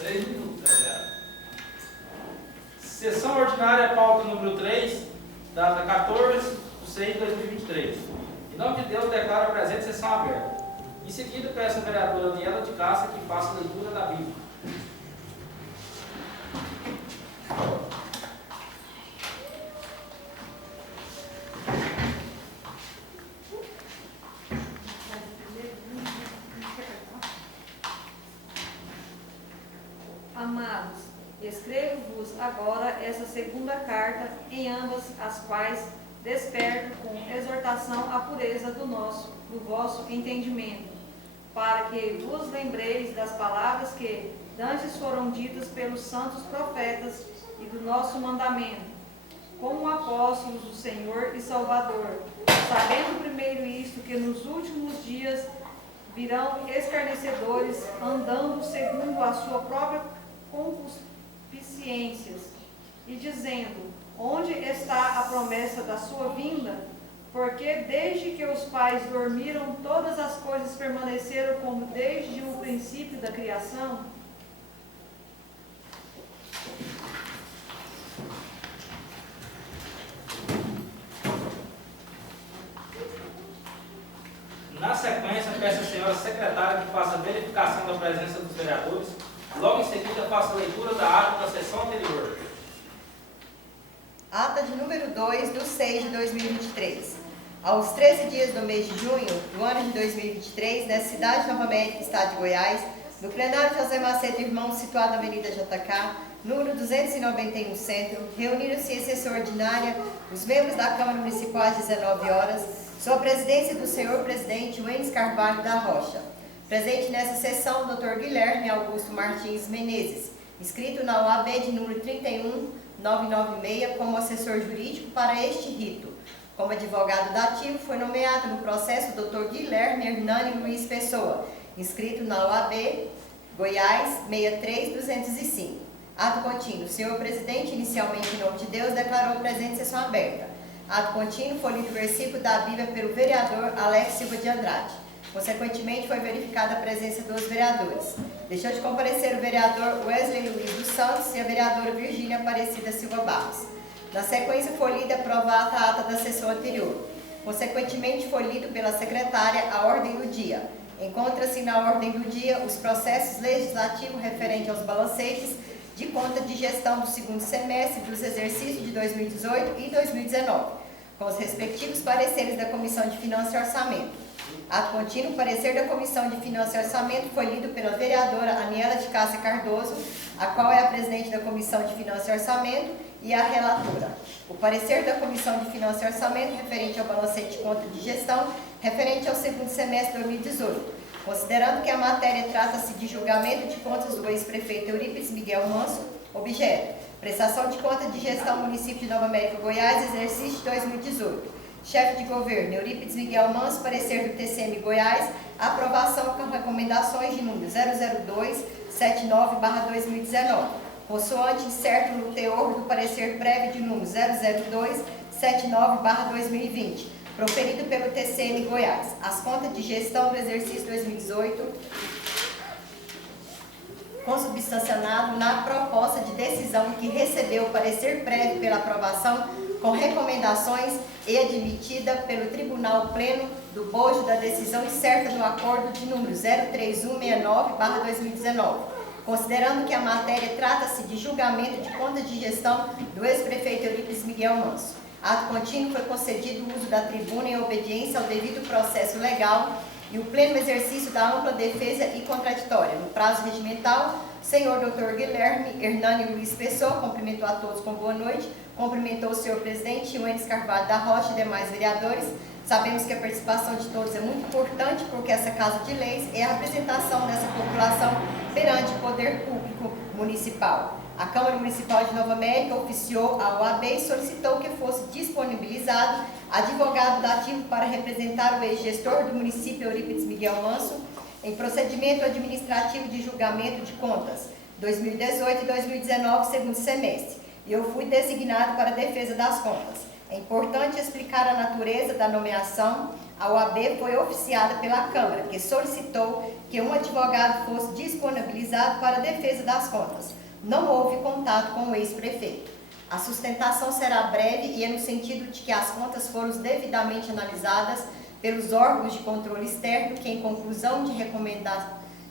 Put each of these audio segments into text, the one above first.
6 minutos, galera. Sessão ordinária, pauta número 3, data 14/6/2023. Em nome de Deus, declaro a presente sessão aberta. Em seguida, peço à vereadora Aniela de Cássia que faça a leitura da Bíblia. Amados, escrevo-vos agora essa segunda carta, em ambas as quais desperto com exortação a pureza do vosso entendimento, para que vos lembreis das palavras que dantes foram ditas pelos santos profetas e do nosso mandamento, como apóstolos do Senhor e Salvador, sabendo primeiro isto, que nos últimos dias virão escarnecedores, andando segundo a sua própria concupiscências, e dizendo: onde está a promessa da sua vinda? Porque desde que os pais dormiram, todas as coisas permaneceram como desde o princípio da criação? Na sequência, peço à senhora secretária que faça a verificação da presença dos vereadores. Logo em seguida, faça a leitura da ata da sessão anterior. Ata de número 2 do 6 de 2023. Aos 13 dias do mês de junho do ano de 2023, na cidade de Nova América, estado de Goiás, no plenário José Macedo Irmãos, situado na Avenida JK, número 291 Centro, reuniram-se em sessão ordinária os membros da Câmara Municipal às 19 horas, sob a presidência do senhor presidente Wênis Carvalho da Rocha. Presente nessa sessão, o Dr. Guilherme Augusto Martins Menezes, inscrito na OAB de número 31996 como assessor jurídico para este rito. Como advogado dativo, foi nomeado no processo o Dr. Guilherme Hernani Luiz Pessoa, inscrito na OAB Goiás 63205. Ato contínuo. O senhor presidente, inicialmente em nome de Deus, declarou a presente sessão aberta. Ato contínuo foi lido o versículo da Bíblia pelo vereador Alex Silva de Andrade. Consequentemente, foi verificada a presença dos vereadores. Deixou de comparecer o vereador Wesley Luiz dos Santos e a vereadora Virgínia Aparecida Silva Barros. Na sequência, foi lida e aprovada a ata da sessão anterior. Consequentemente, foi lido pela secretária a ordem do dia. Encontra-se na ordem do dia os processos legislativos referentes aos balancetes de conta de gestão do segundo semestre dos exercícios de 2018 e 2019, com os respectivos pareceres da Comissão de Finanças e Orçamento. Ato contínuo, o parecer da Comissão de Finanças e Orçamento foi lido pela vereadora Aniela de Cássia Cardoso, a qual é a presidente da Comissão de Finanças e Orçamento e a relatora. O parecer da Comissão de Finanças e Orçamento referente ao balancete de conta de gestão referente ao segundo semestre de 2018. Considerando que a matéria trata-se de julgamento de contas do ex-prefeito Eurípides Miguel Manso, objeto: prestação de conta de gestão município de Nova América, Goiás, exercício de 2018. Chefe de governo Eurípides Miguel Manso, parecer do TCM Goiás, aprovação com recomendações de número 00279/2019, consoante incerto no teor do parecer prévio de número 00279/2020, proferido pelo TCM Goiás. As contas de gestão do exercício 2018, consubstanciado na proposta de decisão que recebeu o parecer prévio pela aprovação com recomendações e admitida pelo Tribunal Pleno do bojo da decisão incerta do acordo de número 03169/2019, considerando que a matéria trata-se de julgamento de contas de gestão do ex-prefeito Eurípides Miguel Manso. Ato contínuo, foi concedido o uso da tribuna em obediência ao devido processo legal e o pleno exercício da ampla defesa e contraditória. No prazo regimental, o senhor Dr. Guilherme Hernani Luiz Pessoa cumprimentou a todos com boa noite, cumprimentou o senhor presidente Wênis Carvalho da Rocha e demais vereadores. Sabemos que a participação de todos é muito importante, porque essa Casa de Leis é a representação dessa população perante o poder público municipal. A Câmara Municipal de Nova América oficiou a OAB e solicitou que fosse disponibilizado advogado dativo para representar o ex-gestor do município Eurípides Miguel Manso em procedimento administrativo de julgamento de contas 2018 e 2019, segundo semestre, e eu fui designado para a defesa das contas. É importante explicar a natureza da nomeação a OAB foi oficiada pela Câmara, que solicitou que um advogado fosse disponibilizado para a defesa das contas. Não houve contato com o ex-prefeito. A sustentação será breve e é no sentido de que as contas foram devidamente analisadas pelos órgãos de controle externo, que,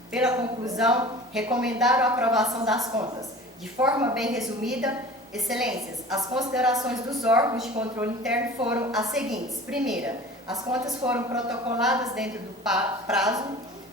pela conclusão, recomendaram a aprovação das contas. De forma bem resumida, excelências, as considerações dos órgãos de controle interno foram as seguintes. Primeira, as contas foram protocoladas dentro do prazo.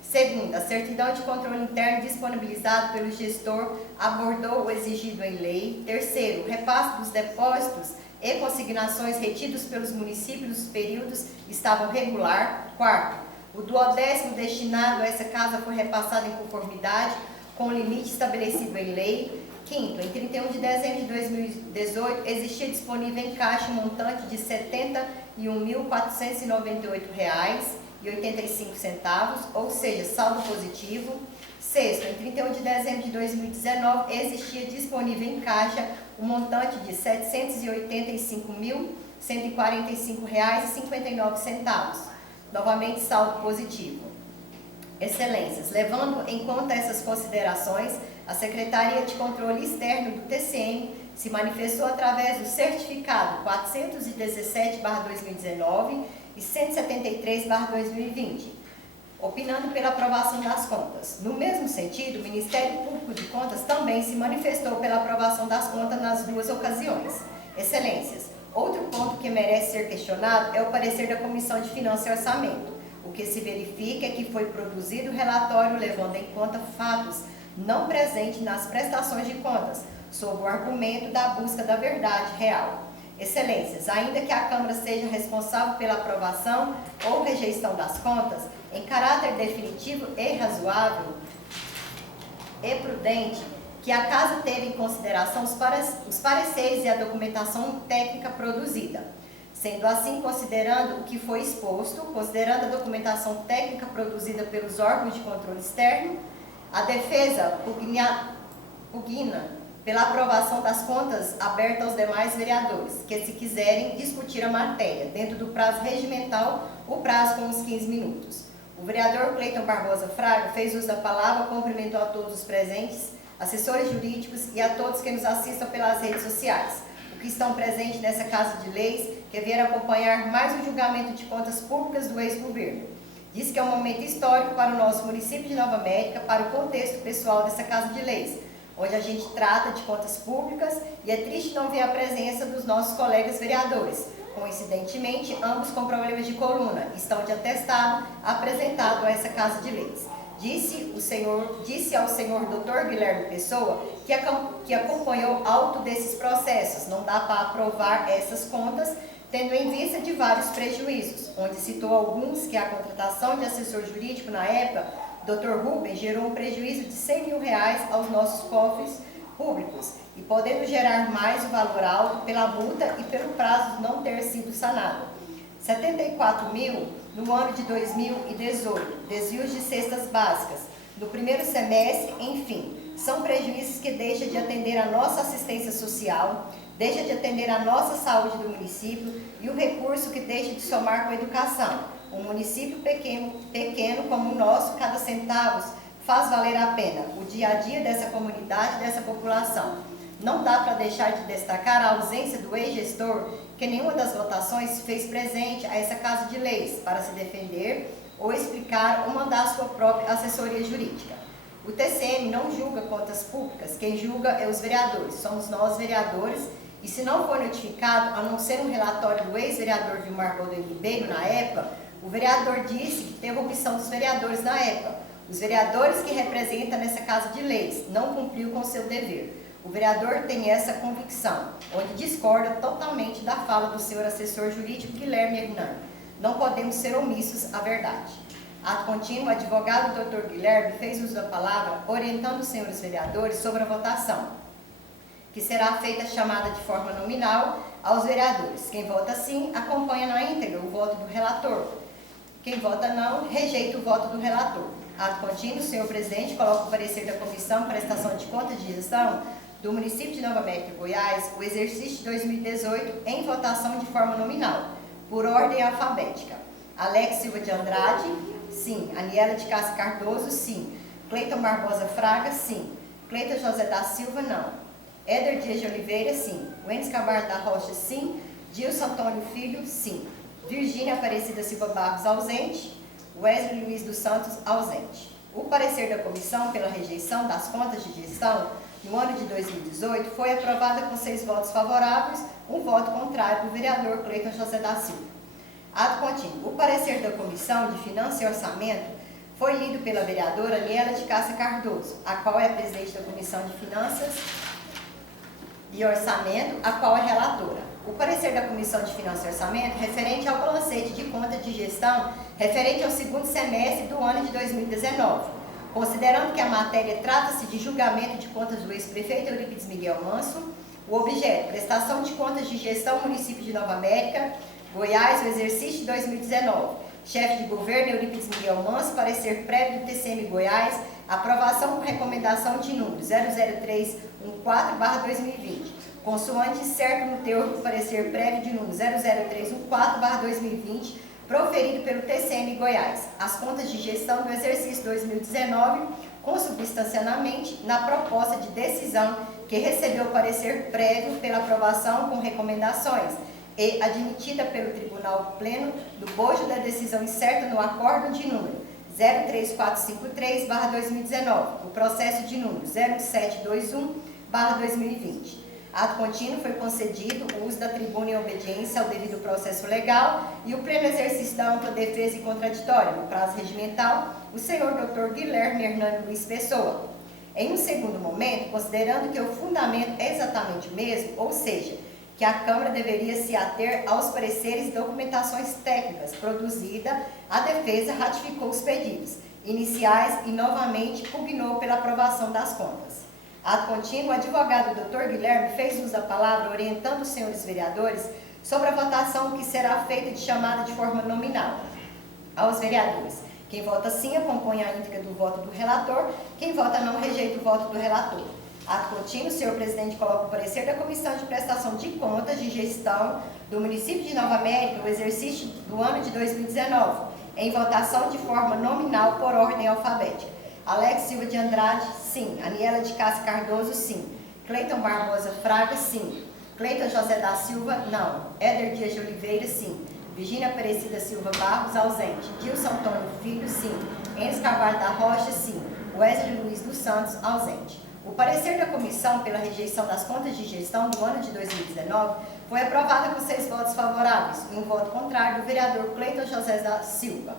Segunda, a certidão de controle interno disponibilizada pelo gestor abordou o exigido em lei. Terceiro, o repasse dos depósitos e consignações retidos pelos municípios nos períodos estavam regular. Quarto, o duodécimo destinado a essa casa foi repassado em conformidade com o limite estabelecido em lei. Quinto, em 31 de dezembro de 2018, existia disponível em caixa um montante de R$ 71.498,85, ou seja, saldo positivo. Sexto, em 31 de dezembro de 2019, existia disponível em caixa um montante de R$ 785.145,59, novamente saldo positivo. Excelências, levando em conta essas considerações, a Secretaria de Controle Externo do TCM se manifestou através do certificado 417/2019 e 173/2020, opinando pela aprovação das contas. No mesmo sentido, o Ministério Público de Contas também se manifestou pela aprovação das contas nas duas ocasiões. Excelências, outro ponto que merece ser questionado é o parecer da Comissão de Finanças e Orçamento. O que se verifica é que foi produzido o relatório levando em conta fatos não presentes nas prestações de contas, sob o argumento da busca da verdade real. Excelências, ainda que a Câmara seja responsável pela aprovação ou rejeição das contas, em caráter definitivo e razoável e prudente, que a Casa teve em consideração os pareceres e a documentação técnica produzida. Sendo assim, considerando o que foi exposto, considerando a documentação técnica produzida pelos órgãos de controle externo, a defesa pugna pela aprovação das contas aberta aos demais vereadores, que se quiserem discutir a matéria, dentro do prazo regimental, o prazo com os 15 minutos. O vereador Cleiton Barbosa Fraga fez uso da palavra, cumprimentou a todos os presentes, assessores jurídicos e a todos que nos assistam pelas redes sociais, os que estão presentes nessa Casa de Leis, que vieram acompanhar mais um julgamento de contas públicas do ex-governo. Diz que é um momento histórico para o nosso município de Nova América, para o contexto pessoal dessa Casa de Leis, onde a gente trata de contas públicas e é triste não ver a presença dos nossos colegas vereadores. Coincidentemente, ambos com problemas de coluna, estão de atestado apresentado a essa Casa de Leis. Disse ao senhor Dr. Guilherme Pessoa que acompanhou auto desses processos. Não dá para aprovar essas contas, tendo em vista de vários prejuízos, onde citou alguns que a contratação de assessor jurídico na época, Dr. Rubens, gerou um prejuízo de R$100 mil aos nossos cofres públicos e podendo gerar mais o valor alto pela multa e pelo prazo não ter sido sanado. 74 mil no ano de 2018, desvios de cestas básicas. No primeiro semestre, enfim, são prejuízos que deixam de atender a nossa assistência social, deixa de atender a nossa saúde do município e o recurso que deixa de somar com a educação. Um município pequeno como o nosso, cada centavo faz valer a pena o dia a dia dessa comunidade, dessa população. Não dá para deixar de destacar a ausência do ex-gestor, que nenhuma das votações fez presente a essa Casa de Leis para se defender ou explicar ou mandar sua própria assessoria jurídica. O TCM não julga contas públicas, quem julga é os vereadores, somos nós vereadores, e se não for notificado, a não ser um relatório do ex-vereador Vilmar Godoy Ribeiro na época, o vereador disse que teve omissão dos vereadores na época. Os vereadores que representam nessa Casa de Leis não cumpriu com seu dever. O vereador tem essa convicção, onde discorda totalmente da fala do senhor assessor jurídico Guilherme Hernani. Não podemos ser omissos à verdade. Ato contínuo, o advogado Dr. Guilherme fez uso da palavra, orientando os senhores vereadores sobre a votação, que será feita chamada de forma nominal aos vereadores. Quem vota sim, acompanha na íntegra o voto do relator. Quem vota não, rejeita o voto do relator. Ato contínuo, senhor presidente, coloca o parecer da Comissão de Prestação de Contas de Gestão do município de Nova América, Goiás, o exercício de 2018 em votação de forma nominal, por ordem alfabética. Alex Silva de Andrade, sim. Aniela de Cássia Cardoso, sim. Cleiton Barbosa Fraga, sim. Cleiton José da Silva, não. Éder Dias de Oliveira, sim. Wênis Camargo da Rocha, sim. Dilson Antônio Filho, sim. Virgínia Aparecida Silva Barros, ausente. Wesley Luiz dos Santos, ausente. O parecer da comissão pela rejeição das contas de gestão no ano de 2018 foi aprovada com 6 votos favoráveis, um voto contrário do vereador Cleiton José da Silva. Ato contínuo. O parecer da Comissão de Finanças e Orçamento foi lido pela vereadora Aniela de Cássia Cardoso, a qual é a presidente da Comissão de Finanças e Orçamento, a qual é relatora. O parecer da Comissão de Finanças e Orçamento referente ao balancete de conta de gestão referente ao segundo semestre do ano de 2019, considerando que a matéria trata-se de julgamento de contas do ex-prefeito Eurípides Miguel Manso, o objeto, prestação de contas de gestão município de Nova América, Goiás, o exercício de 2019. Chefe de governo Eurípides Miguel Manso, parecer prévio do TCM Goiás, aprovação por recomendação de número 00314/2020, consoante certo no teor do parecer prévio de número 00314/2020, proferido pelo TCM Goiás, as contas de gestão do exercício 2019, consubstancialmente na proposta de decisão que recebeu parecer prévio pela aprovação com recomendações e admitida pelo Tribunal Pleno do bojo da decisão incerta no acordo de número 03453/2019, o processo de número 01721/2020. Ato contínuo foi concedido o uso da tribuna em obediência ao devido processo legal e o pleno exercício da ampla defesa e contraditória, no prazo regimental, o senhor Dr. Guilherme Hernando Luiz Pessoa. Em um segundo momento, considerando que o fundamento é exatamente o mesmo, ou seja, que a Câmara deveria se ater aos pareceres e documentações técnicas produzida, a defesa ratificou os pedidos iniciais e novamente pugnou pela aprovação das contas. Ato contínuo, o advogado Dr. Guilherme fez uso da palavra orientando os senhores vereadores sobre a votação que será feita de chamada de forma nominal aos vereadores. Quem vota sim acompanha a íntegra do voto do relator, quem vota não rejeita o voto do relator. Ato contínuo, o senhor presidente coloca o parecer da Comissão de Prestação de Contas de Gestão do município de Nova América, o exercício do ano de 2019, em votação de forma nominal por ordem alfabética. Alex Silva de Andrade, sim. Aniela de Cássia Cardoso, sim. Cleiton Barbosa Fraga, sim. Cleiton José da Silva, não. Éder Dias de Oliveira, sim. Virgínia Aparecida Silva Barros, ausente. Dilson Antônio Filho, sim. Enes Carvalho da Rocha, sim. Wesley Luiz dos Santos, ausente. O parecer da comissão pela rejeição das contas de gestão do ano de 2019 foi aprovado com 6 votos favoráveis e um voto contrário do vereador Cleiton José da Silva.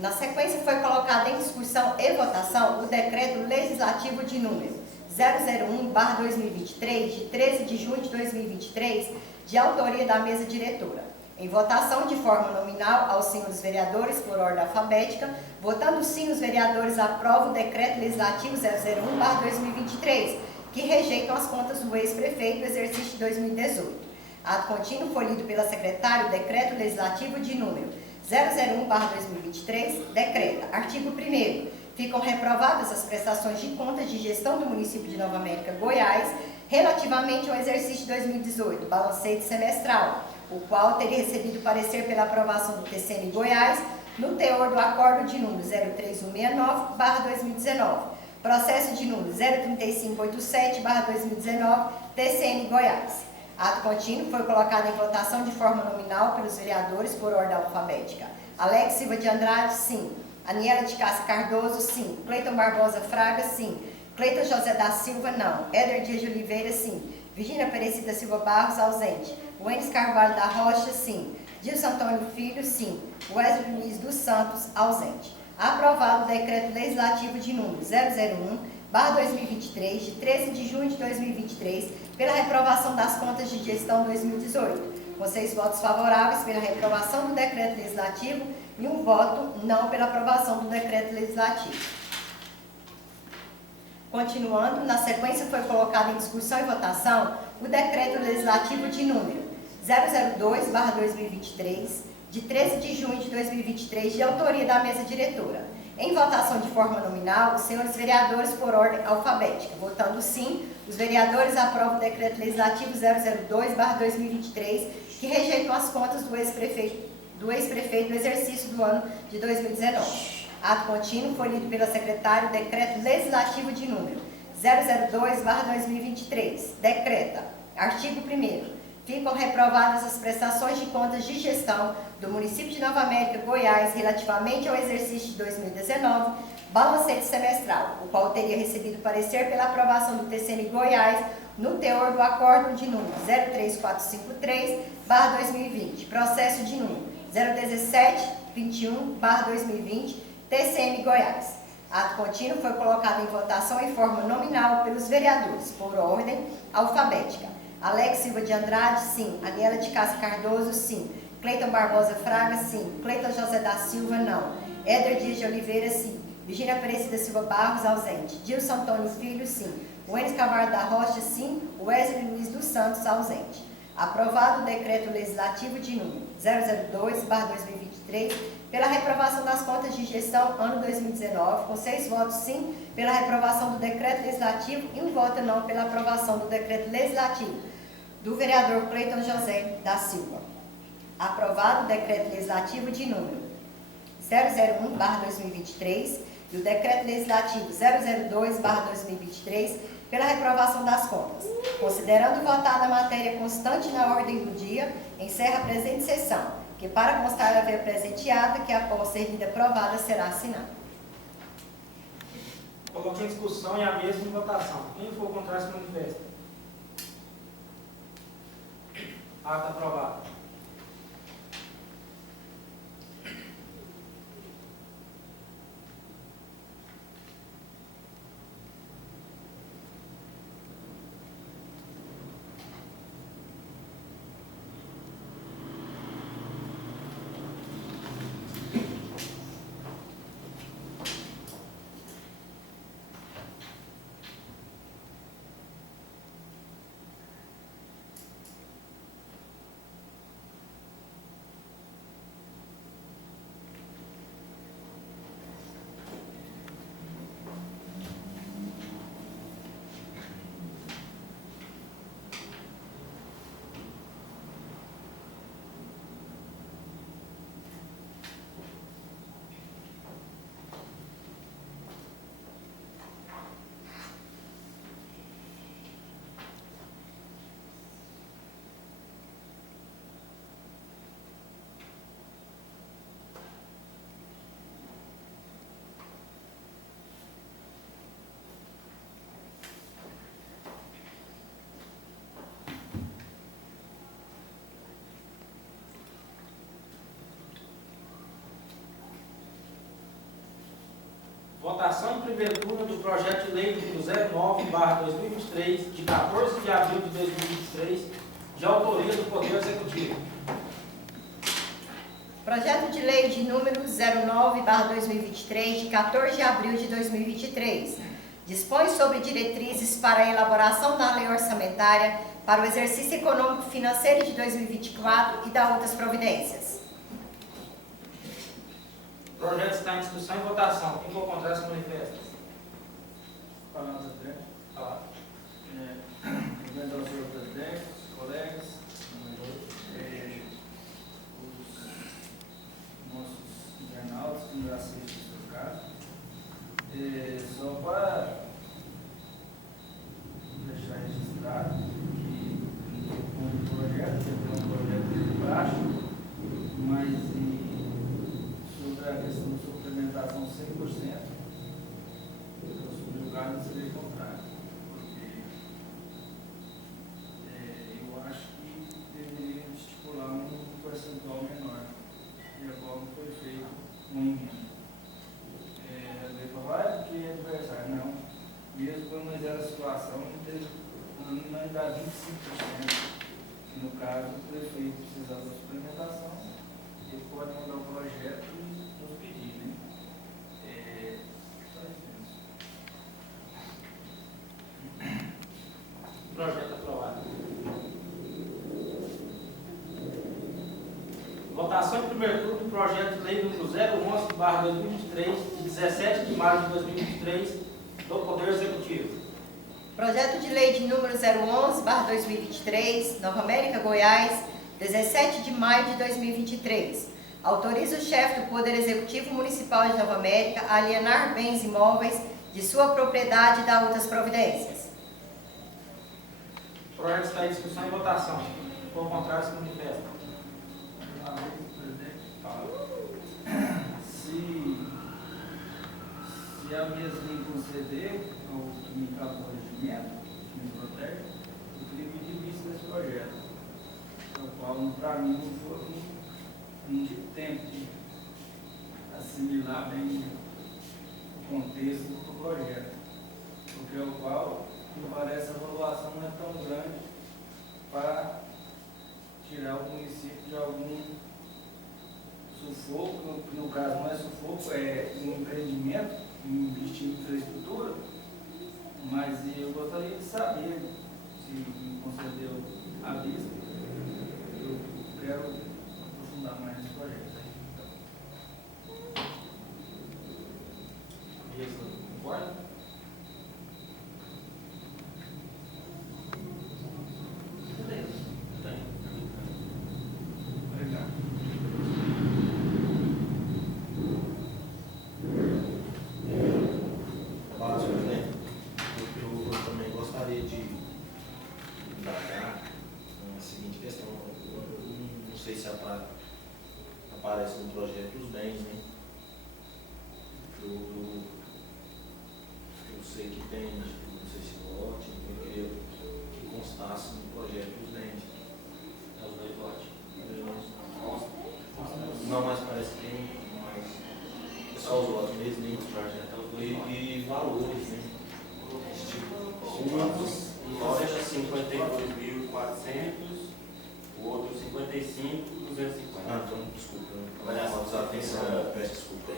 Na sequência, foi colocado em discussão e votação o decreto legislativo de número 001/2023, de 13 de junho de 2023, de autoria da mesa diretora. Em votação de forma nominal aos senhores vereadores por ordem alfabética, votando sim, os vereadores aprovam o decreto legislativo 001/2023, que rejeitam as contas do ex-prefeito do exercício de 2018. Ato contínuo foi lido pela secretária o decreto legislativo de número 001/2023, decreta. Artigo 1º. Ficam reprovadas as prestações de contas de gestão do município de Nova América, Goiás, relativamente ao exercício de 2018, balancete semestral, o qual teria recebido parecer pela aprovação do TCM Goiás, no teor do acordo de número 03169/2019, processo de número 03587/2019, TCM Goiás. Ato contínuo foi colocado em votação de forma nominal pelos vereadores por ordem alfabética. Alex Silva de Andrade, sim. Aniela de Cássia Cardoso, sim. Cleiton Barbosa Fraga, sim. Cleiton José da Silva, não. Éder Dias de Oliveira, sim. Virgínia Aparecida Silva Barros, ausente. Wênis Carvalho da Rocha, sim. Dilson Antônio Filho, sim. Wesley Luiz dos Santos, ausente. Aprovado o decreto legislativo de número 001/2023, de 13 de junho de 2023, pela reprovação das contas de gestão 2018, com 6 votos favoráveis pela reprovação do decreto legislativo e um voto não pela aprovação do decreto legislativo. Continuando, na sequência foi colocado em discussão e votação o decreto legislativo de número 002/2023, de 13 de junho de 2023, de autoria da mesa diretora. Em votação de forma nominal, os senhores vereadores por ordem alfabética. Votando sim, os vereadores aprovam o decreto legislativo 002/2023, que rejeitam as contas do ex-prefeito do exercício do ano de 2019. Ato contínuo foi lido pela secretária o decreto legislativo de número 002/2023. Decreta, artigo 1º, ficam reprovadas as prestações de contas de gestão do município de Nova América, Goiás, relativamente ao exercício de 2019, balancete semestral, o qual teria recebido parecer pela aprovação do TCM Goiás no teor do acórdão de número 03453/2020, processo de número 01721/2020, TCM Goiás. Ato contínuo foi colocado em votação em forma nominal pelos vereadores, por ordem alfabética. Alex Silva de Andrade, sim. Aniela de Cássia Cardoso, sim. Cleiton Barbosa Fraga, sim. Cleiton José da Silva, não. Éder Dias de Oliveira, sim. Virgínia Aparecida Silva Barros, ausente. Dilson Antônio Filho, sim. Wênis Carvalho da Rocha, sim. Wesley Luiz dos Santos, ausente. Aprovado o decreto legislativo de número 002/2023 pela reprovação das contas de gestão ano 2019, com 6 votos sim pela reprovação do decreto legislativo e 1 voto não pela aprovação do decreto legislativo do vereador Cleiton José da Silva. Aprovado o decreto legislativo de número 001/2023 e o decreto legislativo 002/2023 pela reprovação das contas. Considerando votada a matéria constante na ordem do dia, encerra a presente sessão, que para constar a ver presenteada, que após ser lida aprovada, será assinada. Coloquei em discussão e a mesma em votação. Quem for contrário se manifesta. Ato aprovado. Votação em primeiro turno do projeto de lei número 09/2023, de 14 de abril de 2023, de autoria do Poder Executivo. Projeto de lei de número 09/2023, de 14 de abril de 2023. Dispõe sobre diretrizes para a elaboração da lei orçamentária para o exercício econômico financeiro de 2024 e da outras providências. O projeto está em discussão e votação. Quem for contrário se manifesta. Falando, presidente. Falar. Cumprimentando o senhor presidente, os colegas, os nossos internautas que nos assistem no seu caso. Só para deixar registrado que o projeto é um projeto de baixo, mas sobre a questão de suplementação 100%, eu sou julgado de ser contrário, porque eu acho que deveria estipular um percentual menor, e agora foi feito um emenda. Porque é adversário, não. Mesmo quando nós era a situação, nós dá 25%. E no caso, o prefeito precisar da suplementação, ele pode mandar o projeto e nos pedir, né? Só isso. Projeto aprovado. Votação em primeiro turno do projeto de lei número 011/2023, de 17 de maio de 2023, do Poder Executivo. Projeto de lei de número 011/2023, Nova América, Goiás, 17 de maio de 2023. Autoriza o chefe do Poder Executivo Municipal de Nova América a alienar bens imóveis de sua propriedade e dar outras providências. O projeto está em discussão e votação. Por contrário, se manifesta. Presidente, se a mesa me conceder ou me cabe o regimento, que me protege, eu queria pedir vista desse projeto, o qual, para mim, não tive tempo de assimilar bem o contexto do projeto, porque o qual, me parece, a evaluação não é tão grande para tirar o município de algum sufoco, no caso não é sufoco, é um empreendimento, investir em infraestrutura, mas eu gostaria de saber, se me concedeu a vista, eu quero aprofundar mais nesse projeto. Mesa, concorda? Obrigado. Fala, senhor presidente. Eu também gostaria de indagar a seguinte questão. Eu não sei se aparece no projeto os bens, né? Eu sei que tem, não sei se lote, eu queria que constasse no projeto os bens. É os dois lotes. Não, mas parece que tem mais. É só os lotes mesmo, nem os projetos. E valores, né? Um lote é 52.400, o outro 55.250. Ah, então, desculpa. Não usar atenção, peço desculpa.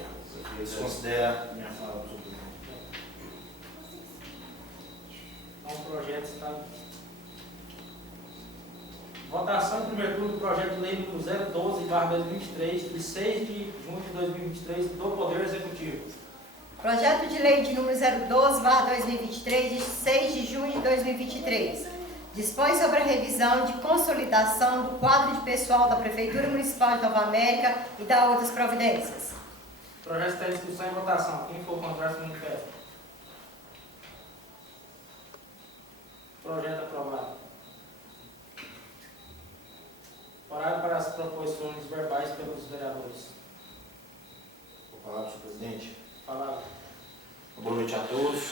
Você considera minha fala do presidente? Então, o projeto está. Votação em primeiro turno do projeto de lei número 012/2023, de 6 de junho de 2023, do Poder Executivo. Projeto de lei de número 012/2023, de 6 de junho de 2023. Dispõe sobre a revisão de consolidação do quadro de pessoal da Prefeitura Municipal de Nova América e dá outras providências. O projeto está em discussão e votação. Quem for contrário, se manifesta. Projeto aprovado. Horário para as proposições verbais pelos vereadores. Vou falar, senhor presidente. Palavra. Boa noite a todos.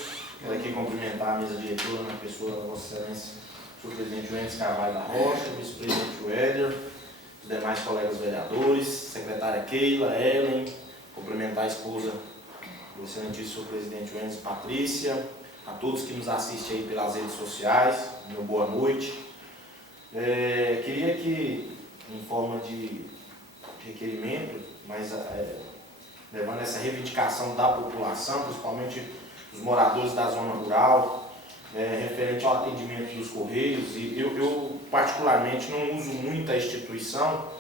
Quero aqui cumprimentar a mesa diretora na pessoa da Vossa Excelência, senhor presidente Joênis Carvalho da Rocha, vice-presidente Wéder, os demais colegas vereadores, secretária Keila, Ellen, cumprimentar a esposa do excelentíssimo senhor presidente Joênis Patrícia, a todos que nos assistem aí pelas redes sociais, meu boa noite. Queria que, em forma de requerimento, mas levando essa reivindicação da população, principalmente os moradores da zona rural, referente ao atendimento dos Correios, e eu particularmente não uso muito a instituição,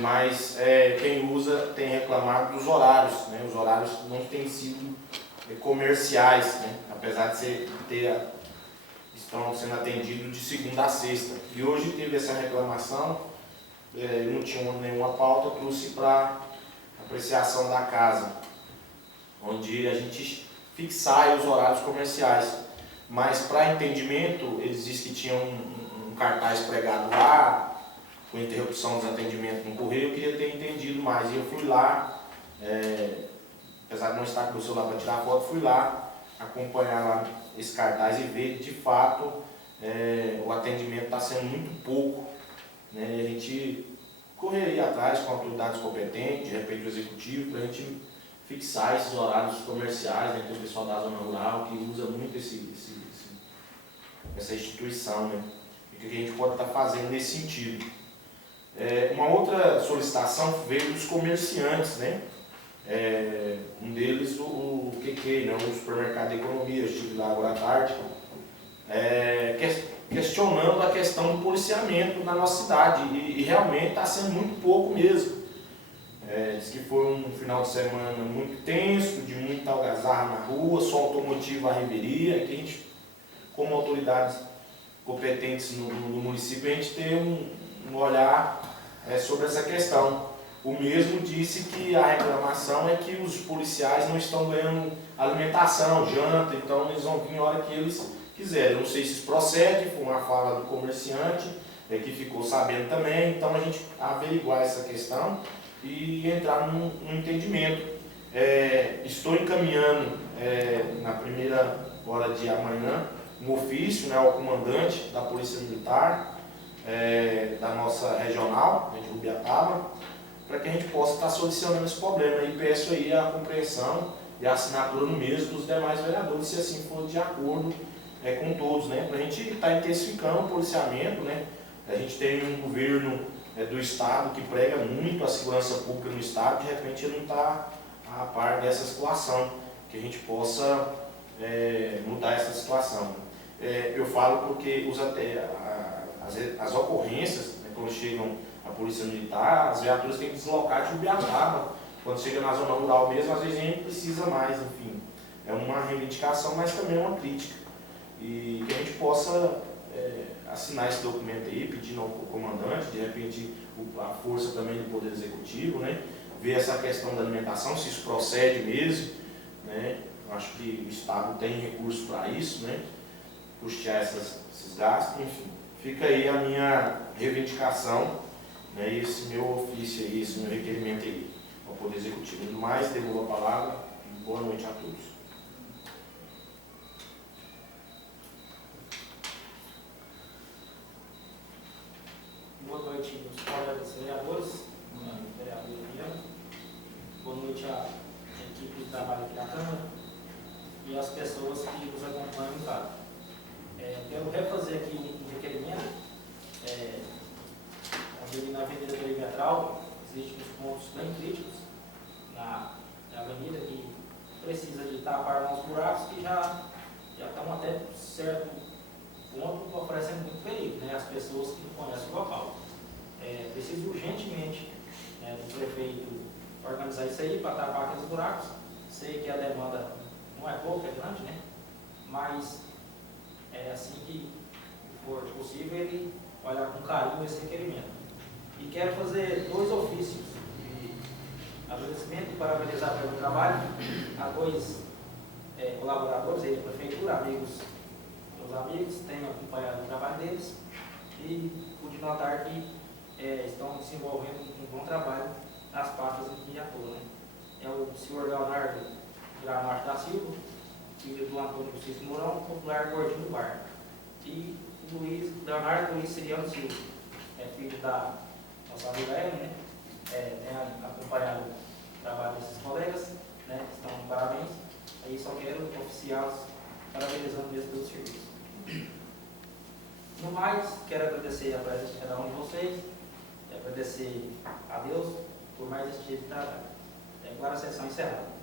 mas quem usa tem reclamado dos horários, né? Os horários não têm sido comerciais, né? Apesar de estão sendo atendidos de segunda a sexta. E hoje teve essa reclamação, não tinha nenhuma pauta, trouxe para apreciação da casa, onde a gente fixar os horários comerciais. Mas para entendimento, eles disseram que tinham um cartaz pregado lá, com interrupção dos atendimentos no correio. Eu queria ter entendido mais. E eu fui lá, apesar de não estar com o celular para tirar foto, fui lá acompanhar lá esse cartaz e ver que de fato o atendimento está sendo muito pouco, né? A gente correria atrás com autoridades competentes, de repente o executivo, para a gente fixar esses horários comerciais, né? Tem o pessoal da zona rural que usa muito essa instituição, né? E o que a gente pode estar fazendo nesse sentido. Uma outra solicitação veio dos comerciantes, né? Um deles o QQ, né? O supermercado de economia, eu estive lá agora à tarde, questionando a questão do policiamento na nossa cidade, e realmente está sendo muito pouco mesmo. Diz que foi um final de semana muito tenso, de muita algazarra na rua, só automotivo à reveria, que a gente, como autoridades competentes no município, a gente tem um olhar sobre essa questão. O mesmo disse que a reclamação é que os policiais não estão ganhando alimentação, janta, então eles vão vir a hora que eles quiserem. Eu não sei se isso procede, foi uma fala do comerciante que ficou sabendo também, então a gente averiguar essa questão e entrar num entendimento. Estou encaminhando na primeira hora de amanhã um ofício, né, ao comandante da Polícia Militar da nossa regional, de Rubiataba, para que a gente possa estar solucionando esse problema. E peço aí a compreensão e a assinatura no mesmo dos demais vereadores, se assim for de acordo com todos, né, para a gente estar intensificando o policiamento, né. A gente tem um governo do Estado que prega muito a segurança pública no Estado, de repente ele não está a par dessa situação, que a gente possa mudar essa situação. Eu falo porque as ocorrências, né, quando chegam a Polícia Militar, as viaturas têm que deslocar de Ubiataba. Quando chega na zona rural mesmo, às vezes nem precisa mais, enfim. É uma reivindicação, mas também é uma crítica. E que a gente possa assinar esse documento aí, pedindo ao comandante, de repente a força também do Poder Executivo, né, ver essa questão da alimentação, se isso procede mesmo, né. Eu acho que o Estado tem recurso para isso, né, custear esses gastos, enfim. Fica aí a minha reivindicação, né, e esse meu ofício aí, esse meu requerimento aí ao Poder Executivo. No mais, devolvo a palavra e boa noite a todos. Boa noite aos colegas vereadores, vereador Eliane. Boa noite à equipe de trabalho aqui na Câmara e às pessoas que nos acompanham em casa. Quero refazer aqui um requerimento. Ali na Avenida Perimetral existem uns pontos bem críticos na avenida que precisa de tapar uns buracos que já estão até certo ponto oferecendo muito perigo, né, às pessoas que não conhecem o local. Preciso urgentemente do prefeito organizar isso aí para tapar aqueles buracos. Sei que a demanda não é pouca, é grande, né? Mas assim que for possível ele olhar com carinho esse requerimento. E quero fazer 2 ofícios de agradecimento e parabenizar pelo trabalho a 2 colaboradores aí da Prefeitura, meus amigos, tenho acompanhado o trabalho deles e pude notar que estão se envolvendo com um bom trabalho nas pastas em que atuam, né? É o senhor Leonardo Gramacho da Silva, filho do Antônio Cícero Mourão, popular Gordinho do Bar. E o Leonardo Luiz Siriano Silva, filho da nossa amiga Ellen, né? Tem acompanhado o trabalho desses colegas, né? Estão de parabéns. Aí só quero oficiá-los parabenizando mesmo pelo serviço. No mais, quero agradecer a presença de cada um de vocês, e agradecer a Deus por mais este dia de trabalho. Agora a sessão encerrada.